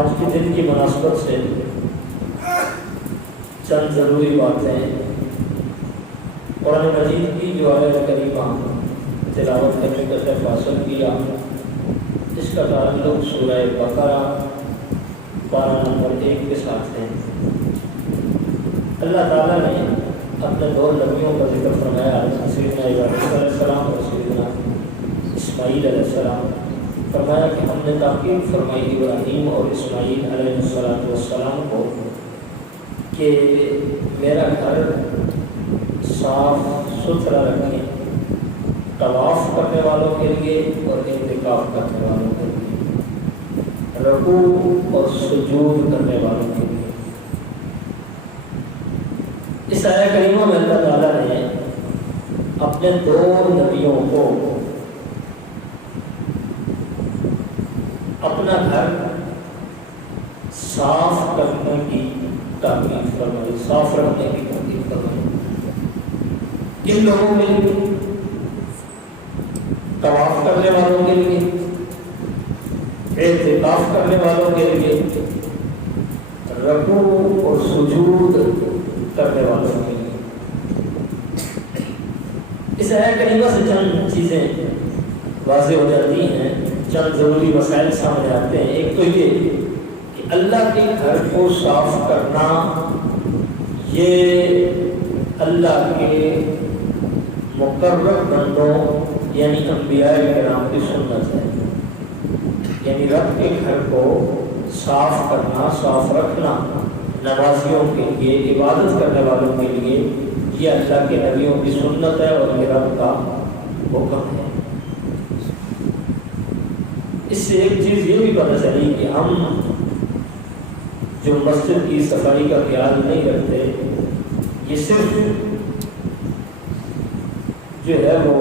آج کے دن کی مناسبت سے چند ضروری باتیں قرآن مجید کی جو آیت کریمہ تلاوت کرنے کا شرف حاصل کیا، اس کا تعلق سورہ بقرہ 12 نمبر 1 کے ساتھ ہے۔ اللہ تعالیٰ نے اپنے دو نبیوں کا ذکر فرمایا، سیدنا ابراہیم علیہ السلام اور سیدنا اسماعیل علیہ السلام۔ فرمایا کہ ہم نے تاکید فرمائی ابراہیم اور اسماعیل علیہ السلام کو کہ میرا گھر صاف ستھرا رکھیں، طواف کرنے والوں کے لیے اور اعتکاف کرنے والوں کے لیے، رکوع اور سجود کرنے والوں کے لیے۔ اس آیہ کریمہ میں اللہ تعالیٰ نے اپنے دو نبیوں کو اپنا گھر صاف کرنے کی تاکید فرمائی، صاف رکھنے کی تاکید فرمائی۔ کن لوگوں کے لیے؟ طواف کرنے والوں کے لیے، اعتکاف کرنے والوں کے لیے، رکوع اور سجود کرنے والوں کے لیے۔ اس آیہ کریمہ سے چند چیزیں واضح ہو جاتی ہیں، چند ضروری مسائل سامنے آتے ہیں۔ ایک تو یہ کہ اللہ کے گھر کو صاف کرنا یہ اللہ کے مقرر بندوں یعنی انبیاء کرام کی سنت ہے، یعنی رب کے گھر کو صاف کرنا، صاف رکھنا نمازیوں کے لیے، عبادت کرنے والوں کے لیے یہ اللہ کے نبیوں کی سنت ہے اور یہ رب کا حکم ہے۔ اس سے ایک چیز یہ بھی پتہ چلی کہ ہم جو مسجد کی صفائی کا خیال نہیں رکھتے، یہ صرف جو ہے وہ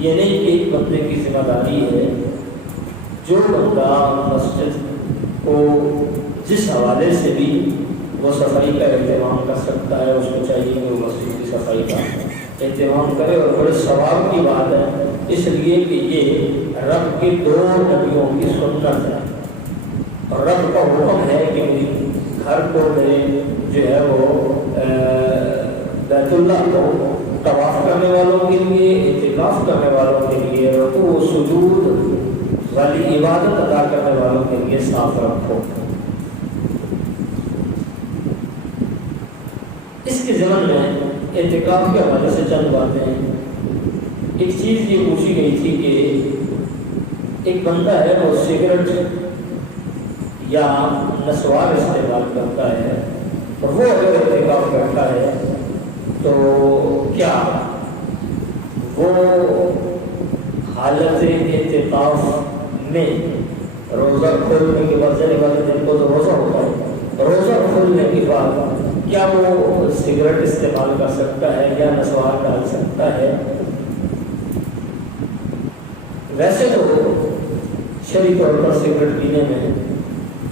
یہ نہیں کہ ایک بندے کی ذمہ داری ہے۔ جو بندہ مسجد کو جس حوالے سے بھی وہ صفائی کا اہتمام کر سکتا ہے، اس کو چاہیے کہ وہ مسجد کی صفائی کا اہتمام کرے، اور بڑے ثواب کی بات ہے، اس لیے کہ یہ رب کے دو نبیوں کی سنت ہے، اور رب کا حکم ہے کہ گھر کو میرے جو ہے وہ بیت اللہ کو طواف کرنے والوں کے لیے، اعتکاف کرنے والوں کے لیے، رکوع و سجود والی عبادت ادا کرنے والوں کے لیے صاف رکھو۔ اس کے ضمن میں اعتکاف کے حوالے سے چند باتیں ہیں۔ ایک چیز یہ پوچھی گئی تھی کہ ایک بندہ ہے وہ سگریٹ یا نسوار استعمال کرتا ہے، اور وہ اگر اعتکاف کرتا ہے تو کیا وہ حالت اعتکاف میں روزہ کھولنے کے بعد، جانے والے دن کو تو روزہ ہوتا ہے، روزہ کھولنے کے بعد کیا وہ سگریٹ استعمال کر سکتا ہے یا نسوار ڈال سکتا ہے؟ ویسے تو شرعی طور پر سگریٹ پینے میں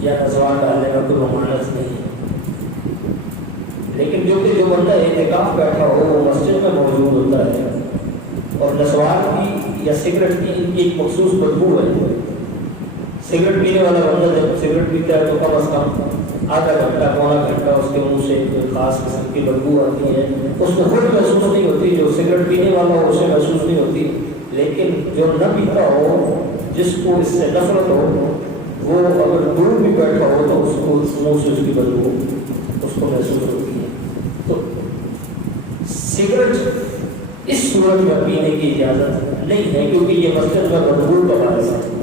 یا نسوار ڈالنے میں کوئی ممانعت نہیں ہے، لیکن جو بندہ اعتکاف بیٹھا ہو وہ مسجد میں موجود ہوتا ہے، اور نسوار کی یا سگریٹ کی ان کی ایک مخصوص بدبو ہے۔ سگریٹ پینے والا بندہ جب سگریٹ پیتا ہے تو کم از کم آدھا گھنٹہ پونا گھنٹہ اس کے منہ سے خاص قسم کی بدبو آتی ہے، اس میں خود محسوس نہیں ہوتی، جو سگریٹ پینے والا ہو اسے محسوس نہیں ہوتی، لیکن جو نہ پیتا ہو، جس کو اس سے نفرت ہو، وہ اگر دور بھی بیٹھا ہو تو اس کو منہ سے اس کی بدبو اس کو محسوس ہوتی ہے۔ تو سگریٹ اس صورت میں پینے کی اجازت نہیں ہے، کیونکہ یہ مسجد میں بدبو کا باعث ہے۔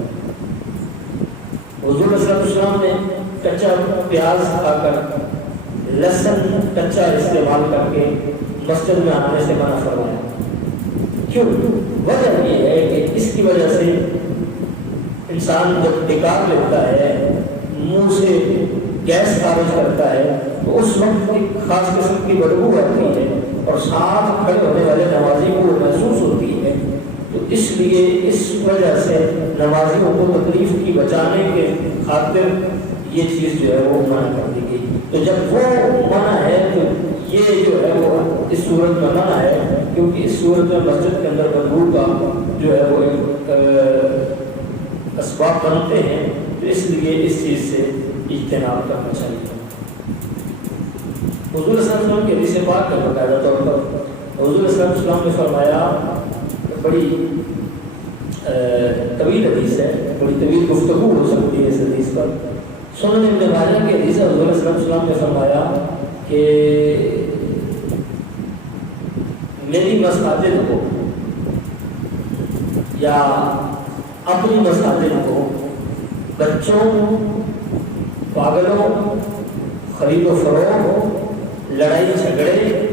حضور صلی اللہ علیہ وسلم نے کچا پیاز کھا کر، لہسن کچا استعمال کر کے مسجد میں آنے سے منع فرمایا۔ کیوں؟ وجہ یہ ہے کہ اس کی وجہ سے انسان جب ڈکار لیتا ہے، منہ سے گیس خارج کرتا ہے، تو اس وقت ایک خاص قسم کی بدبو آتی ہے، اور ساتھ کھڑے ہونے والے نمازی کو محسوس ہوتی ہے۔ تو اس لیے اس وجہ سے نمازیوں کو تکلیف کی بچانے کے خاطر یہ چیز جو ہے وہ منع کر دی گئی۔ تو جب وہ منع ہے تو یہ جو ہے وہ اس صورت میں منع ہے، کیونکہ اس صورت میں مسجد کے اندر بدبو کا جو ہے وہ اسباب بنتے ہیں، تو اس لیے اس چیز سے اجتناب کرنا چاہیے۔ حضور صلی اللہ علیہ وسلم کے حدیث پاک کا باقاعدہ طور پر حضور صلی اللہ علیہ وسلم نے فرمایا، بڑی طویل حدیث ہے، بڑی طویل گفتگو ہو سکتی ہے اس حدیث پر۔ سنن ابن ماجہ کے حدیث ہے، حضور صلی اللہ علیہ وسلم نے فرمایا کہ میری مساجد کو یا اپنی مساجد کو بچوں، پاگلوں، خرید و فروخت، لڑائی جھگڑے،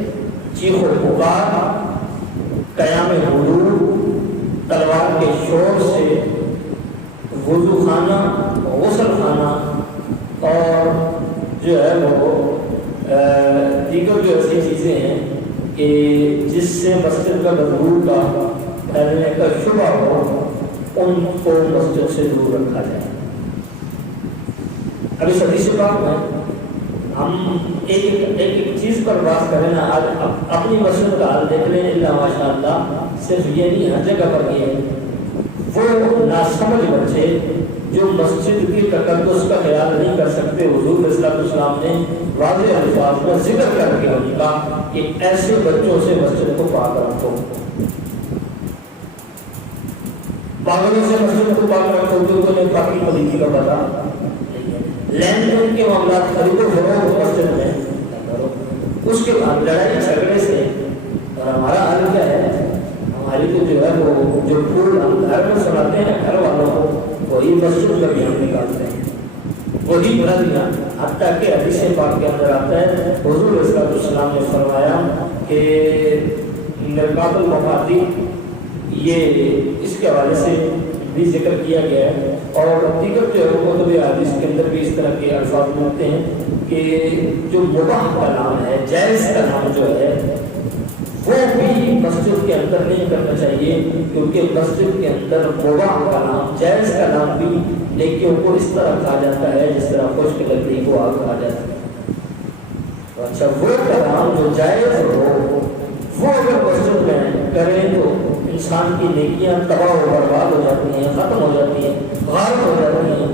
چیخ و پکار، قیام حضور، تلوار کے شور سے، وضو خانہ، غسل خانہ اور جو ہے وہ دیگر جو ایسی چیزیں ہیں کہ جس سے مسجد کا بدبو کا پھیلنے کا شبہ ہو، ان کو مسجد سے دور رکھا جائے۔ اب اس حدیث پاک میں ہم ایک چیز پر بات کریں نا، آج اپنی مسجد کا حال دیکھ لیں، اللہ ماشاء اللہ، صرف یہ نہیں ہر جگہ پر یہ وہ ناسمجھ بچے جو مسجد کی تقدس کا خیال نہیں کر سکتے۔ حضور صلی اللہ علیہ وسلم نے واضح الفاظ میں ذکر کر کے کہا کہ ایسے بچوں سے مسجد کو پاک رکھو، پاگلوں سے مسجد کو پاک رکھو، کیونکہ انہیں پاکی پلیتی کا پتہ لین دین کے معاملات خرید و فروخت مسجد میں کرو۔ اس کے بعد لڑائی جھگڑے سے، اور ہمارا حال کیا ہے، ہماری تو جو ہے وہ جو پھول ہم گھر میں سناتے ہیں گھر والوں کو، وہی مسجد میں بھی ہم نکالتے ہیں، وہی برادریاں۔ حتیٰ کہ حدیث پاک کے اندر آتا ہے، حضور صلی اللہ علیہ وسلم نے فرمایا کہ مرقات المفاتیح، یہ اس کے حوالے سے بھی ذکر کیا گیا ہے، اور دیگر جو ہے کتب حدیث کے اندر بھی اس طرح کے الفاظ ملتے ہیں کہ جو مباح کا نام ہے، جائز کا نام جو ہے، وہ بھی مسجد کے اندر نہیں کرنا چاہیے، کیونکہ مسجد کے اندر مباح کا نام، جائز کا نام بھی لیکن کو اس طرح کہا جاتا ہے جس طرح خشک لکڑی کو آگ کہا جاتا ہے۔ اچھا، وہ کلام جو جائز ہو وہ اگر مسجد میں کریں تو انسان کی نیکیاں تباہ و برباد ہو جاتی ہیں، ختم ہو جاتی ہیں، غائب ہو جاتی ہیں۔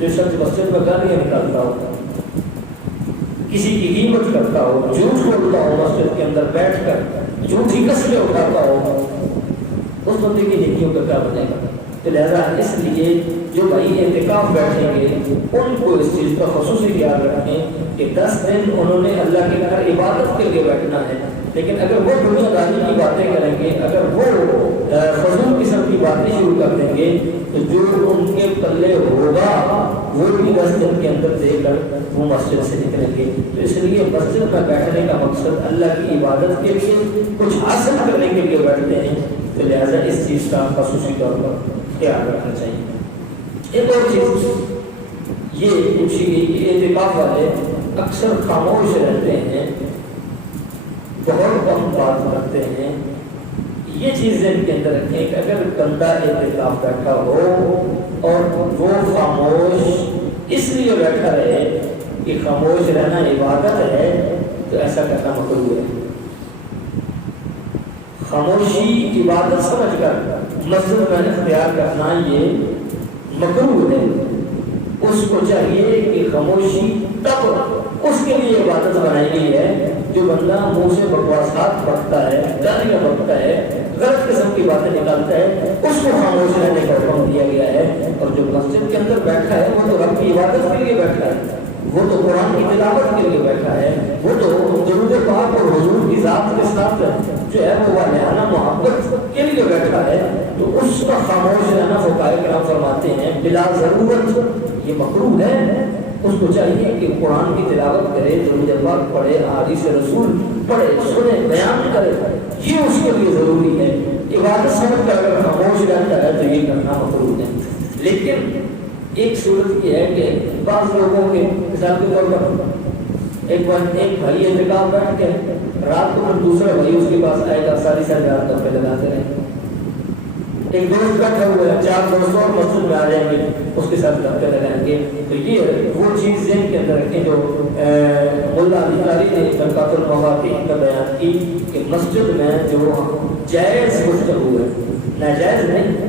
جو شخص مسجد میں گالیاں نکالتا ہو، کسی کی قیمت کرتا ہو، جھوٹ بولتا ہو، مسجد کے اندر بیٹھ کر جھوٹی قسمیں اٹھاتا ہو، اس بندے کی نیکیوں کا کیا بنے گا؟ تو لہذا اس لیے جو بھائی اعتکاف بیٹھیں گے ان کو اس چیز کا خصوصی خیال رکھیں کہ 10 دن انہوں نے اللہ کے گھر عبادت کے لیے بیٹھنا ہے، لیکن اگر وہ دنیا داری کی باتیں کریں گے، اگر وہ فضول قسم کی باتیں شروع کر دیں گے، تو جو ان کے پلے ہوگا وہ بھی 10 دن کے اندر دے کر وہ مسجد سے نکلیں گے۔ تو اس لیے مسجد میں بیٹھنے کا مقصد اللہ کی عبادت کے لیے، کچھ حاصل کرنے کے لیے بیٹھتے ہیں، تو لہذا اس چیز کا خصوصی طور پر خیال رکھنا چاہیے۔ ایک اور چیز یہ پوچھی گئی کہ اعتکاف والے اکثر خاموش رہتے ہیں، بہت کم بات کرتے ہیں۔ یہ چیز ذہن کے اندر رکھیں کہ اگر بندہ اعتکاف بیٹھا ہو اور وہ خاموش اس لیے بیٹھا رہے کہ خاموش رہنا عبادت ہے، تو ایسا کرنا مکروہ ہے۔ خاموشی عبادت سمجھ کر مسجد میں اختیار کرنا یہ مکروہ ہے۔ اس کو چاہیے کہ خاموشی تب اس کے لیے عبادت بنائی گئی ہے جو بندہ منہ سے بکواسات بکتا ہے، گالیاں بکتا ہے، غلط قسم کی باتیں نکالتا ہے، اس کو خاموش رہنے کا حکم دیا گیا ہے۔ اور جو مسجد کے اندر بیٹھا ہے وہ تو رب کی عبادت کے لیے بیٹھا ہے، وہ تو قرآن کی تلاوت کے لیے بیٹھا ہے، وہ تو درود پاک اور حضور کی ذات کے ساتھ جو ہے وہ والہانہ محبت کے لیے بیٹھا ہے، تو اس کا خاموش رہنا فقہاء کرام فرماتے ہیں بلا ضرورت یہ مکروہ ہے۔ اس کو چاہیے کہ قرآن کی تلاوت کرے، درود پاک پڑھے، احادیث رسول پڑھے، سنے، بیان کرے، یہ اس کے لیے ضروری ہے۔ عبادت سمجھ کر اگر خاموش رہتا ہے تو یہ کرنا مکروہ ہے۔ لیکن ایک صورت یہ ہے کہ بعض لوگوں کے مثال کے طور پر ایک بھائی اعتکاف بیٹھ کے رات کو پھر دوسرا بھائی اس کے پاس آئے گا، ساری رات گپے لگاتے رہے۔ ایک دوست بیٹھا ہوا ہے، 4 دوست اور مسجد میں آ جائیں گے، اس کے ساتھ گپے لگائیں گے۔ تو یہ وہ چیز ذہن کے اندر رکھیں جو ملا علی قاری نے مرقات المفاتیح کا بیان کی کہ مسجد میں جو جائز گفتگو ہے، ناجائز نہیں،